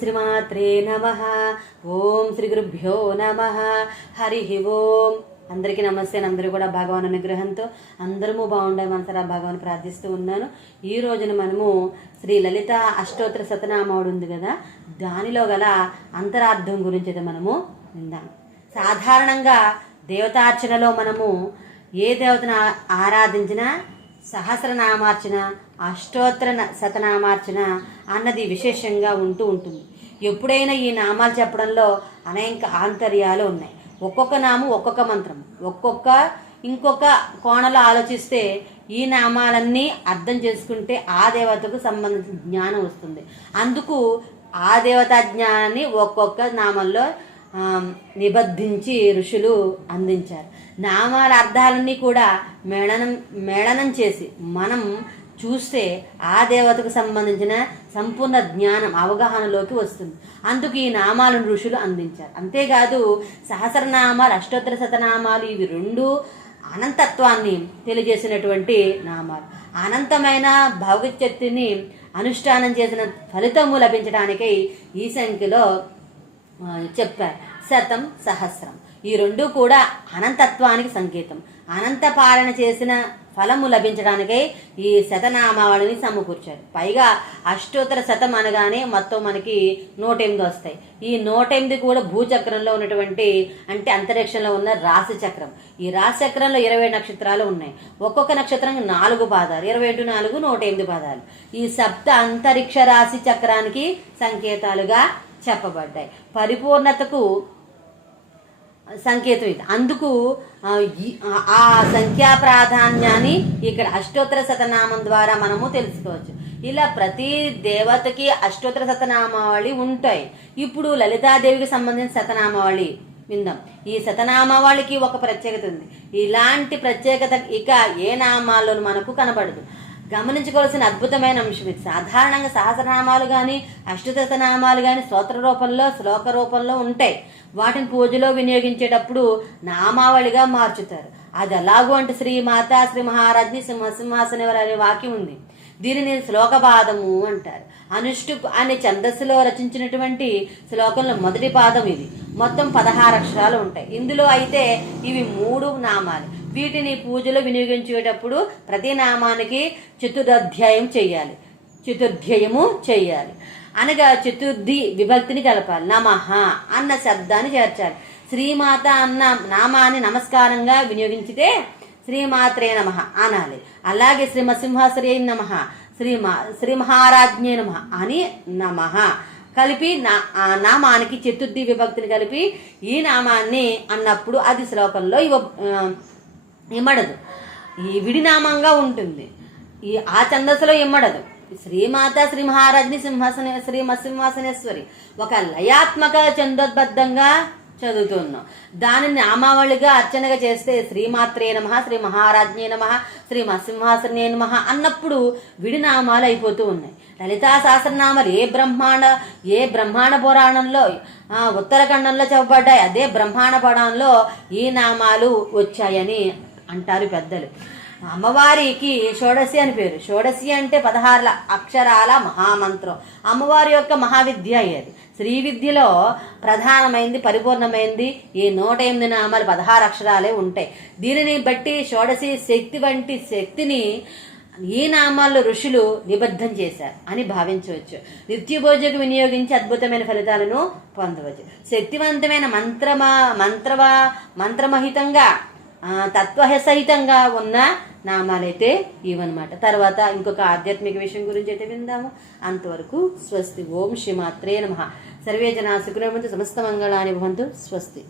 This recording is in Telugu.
శ్రీమాత్రే నమ ఓం శ్రీ గురుభ్యో నమ హరి ఓం అందరికీ నమస్తే అందరూ కూడా భగవాన్ అనుగ్రహంతో అందరము బాగుండే మనసరా భగవాన్ ప్రార్థిస్తూ ఉన్నాను. ఈ రోజున మనము శ్రీ లలిత అష్టోత్తర శతనామావుడు ఉంది కదా దానిలో గల అంతరార్థం గురించి అయితే మనము విందాం. సాధారణంగా దేవతార్చనలో మనము ఏ దేవతను ఆరాధించినా సహస్రనామార్చన అష్టోత్తర శతనామార్చన అన్నది విశేషంగా ఉంటూ ఉంటుంది. ఎప్పుడైనా ఈ నామాలు చెప్పడంలో అనేక ఆంతర్యాలు ఉన్నాయి. ఒక్కొక్క నామం ఒక్కొక్క మంత్రం. ఒక్కొక్క ఇంకొక కోణలో ఆలోచిస్తే ఈ నామాలన్నీ అర్థం చేసుకుంటే ఆ దేవతకు సంబంధించిన జ్ఞానం వస్తుంది. అందుకు ఆ దేవతా జ్ఞానాన్ని ఒక్కొక్క నామంలో నిబద్ధించి ఋషులు అందించారు. నామాల అర్థాలన్నీ కూడా మేళనం మేళనం చేసి మనం చూస్తే ఆ దేవతకు సంబంధించిన సంపూర్ణ జ్ఞానం అవగాహనలోకి వస్తుంది. అందుకు ఈ నామాలను ఋషులు అందించారు. అంతేకాదు సహస్రనామాలు అష్టోత్తర శతనామాలు ఇవి రెండు అనంతత్వాన్ని తెలియజేసినటువంటి నామాలు. అనంతమైన భగవచ్చక్తిని అనుష్ఠానం చేసిన ఫలితము లభించడానికై ఈ సంఖ్యలో చెప్పారు. శతం సహస్రం. ఈ రెండు కూడా అనంతత్వానికి సంకేతం. అనంత పాలన చేసిన ఫలము లభించడానికై ఈ శతనామావళిని సమకూర్చారు. పైగా అష్టోత్తర శతం అనగానే మొత్తం మనకి నూట ఎనిమిది వస్తాయి. ఈ నూట ఎనిమిది కూడా భూచక్రంలో ఉన్నటువంటి అంటే అంతరిక్షంలో ఉన్న రాశి చక్రం. ఈ రాశి చక్రంలో ఇరవై నక్షత్రాలు ఉన్నాయి. ఒక్కొక్క నక్షత్రం నాలుగు పాదాలు. ఇరవై ఏడు నాలుగు నూట ఎనిమిది పాదాలు. ఈ సప్త అంతరిక్ష రాశి చక్రానికి సంకేతాలుగా చెప్పబడ్డాయి. పరిపూర్ణతకు సంకేతం ఇది. అందుకు ఆ, సంఖ్యా ప్రాధాన్యాన్ని ఇక్కడ అష్టోత్తర శతనామం ద్వారా మనము తెలుసుకోవచ్చు. ఇలా ప్రతి దేవతకి అష్టోత్తర శతనామావళి ఉంటాయి. ఇప్పుడు లలితాదేవికి సంబంధించిన శతనామావళి విందాం. ఈ శతనామావళికి ఒక ప్రత్యేకత ఉంది. ఇలాంటి ప్రత్యేకత ఇక ఏ నామాల్లోనూ మనకు కనబడదు. గమనించుకోవాల్సిన అద్భుతమైన అంశం ఇది. సాధారణంగా సహస్రనామాలు కానీ అష్టతనామాలు కానీ స్తోత్ర రూపంలో శ్లోక రూపంలో ఉంటాయి. వాటిని పూజలో వినియోగించేటప్పుడు నామావళిగా మార్చుతారు. అది ఎలాగో అంటే శ్రీ మాతా శ్రీ మహారాజ్ని సింహసింహాసనవర్ అనే వాక్యం ఉంది. దీనిని శ్లోకపాదము అంటారు. అనుష్టు అనే ఛందస్సులో రచించినటువంటి శ్లోకంలో మొదటి పాదం ఇది. మొత్తం పదహారు అక్షరాలు ఉంటాయి. ఇందులో అయితే ఇవి మూడు నామాలు. వీటిని పూజలో వినియోగించేటప్పుడు ప్రతి నామానికి చతుర్ధ్యాయం చేయాలి. చతుర్ధ్యయము చేయాలి. అనగా చతుర్థి విభక్తిని కలపాలి. నమః అన్న శబ్దాన్ని చేర్చాలి. శ్రీమాత అన్న నామాన్ని నమస్కారంగా వినియోగించితే శ్రీమాత్రే నమ అనాలి. అలాగే శ్రీమసింహాశ్రయ నమ శ్రీ శ్రీ మహారాజ్ఞే నమ అని నమ కలిపి నా ఆ నామానికి చతుర్థి విభక్తిని కలిపి ఈ నామాన్ని అన్నప్పుడు అది శ్లోకంలో ఇవ్వ ఇమ్మడదు. ఈ విడినామంగా ఉంటుంది. ఈ ఆ ఛందస్సులో ఇమ్మడదు. శ్రీమాత శ్రీ మహారాజ్ని సింహాసన శ్రీ సింహాసనేశ్వరి ఒక లయాత్మక చందోద్బద్ధంగా చదువుతున్నాం. దానిని నామావళిగా అర్చనగా చేస్తే శ్రీమాత్రే నమ శ్రీ మహారాజ్ఞే నమ శ్రీ సింహాసనే నమ అన్నప్పుడు విడినామాలు అయిపోతూ ఉన్నాయి. లలితా సహస్రనామాలు ఏ బ్రహ్మాండ ఏ బ్రహ్మాండ పురాణంలో ఉత్తరఖండంలో చెప్పబడ్డాయి. అదే బ్రహ్మాండ పురాణంలో ఈ నామాలు వచ్చాయని అంటారు పెద్దలు. అమ్మవారికి షోడశి అని పేరు. షోడశి అంటే పదహారుల అక్షరాల మహామంత్రం. అమ్మవారి యొక్క మహావిద్య అయ్యేది శ్రీ విద్యలో ప్రధానమైంది పరిపూర్ణమైంది ఈ నూట ఎనిమిది నామాలు పదహారు అక్షరాలే ఉంటాయి. దీనిని బట్టి షోడశి శక్తి వంటి శక్తిని ఈ నామాల్లో ఋషులు నిబద్ధం చేశారు అని భావించవచ్చు. నిత్యభోజకు వినియోగించి అద్భుతమైన ఫలితాలను పొందవచ్చు. శక్తివంతమైన మంత్రమా మంత్రవా మంత్రమహితంగా ఆ, సహితంగా ఉన్న నామాలైతే ఇవన్నమాట. తర్వాత ఇంకొక ఆధ్యాత్మిక విషయం గురించి అయితే విందాము. అంతవరకు స్వస్తి. ఓం శ్రీమాత్రే నమ. సర్వే జనా సుఖినోమంతు సమస్త మంగళాని భవంతు. స్వస్తి.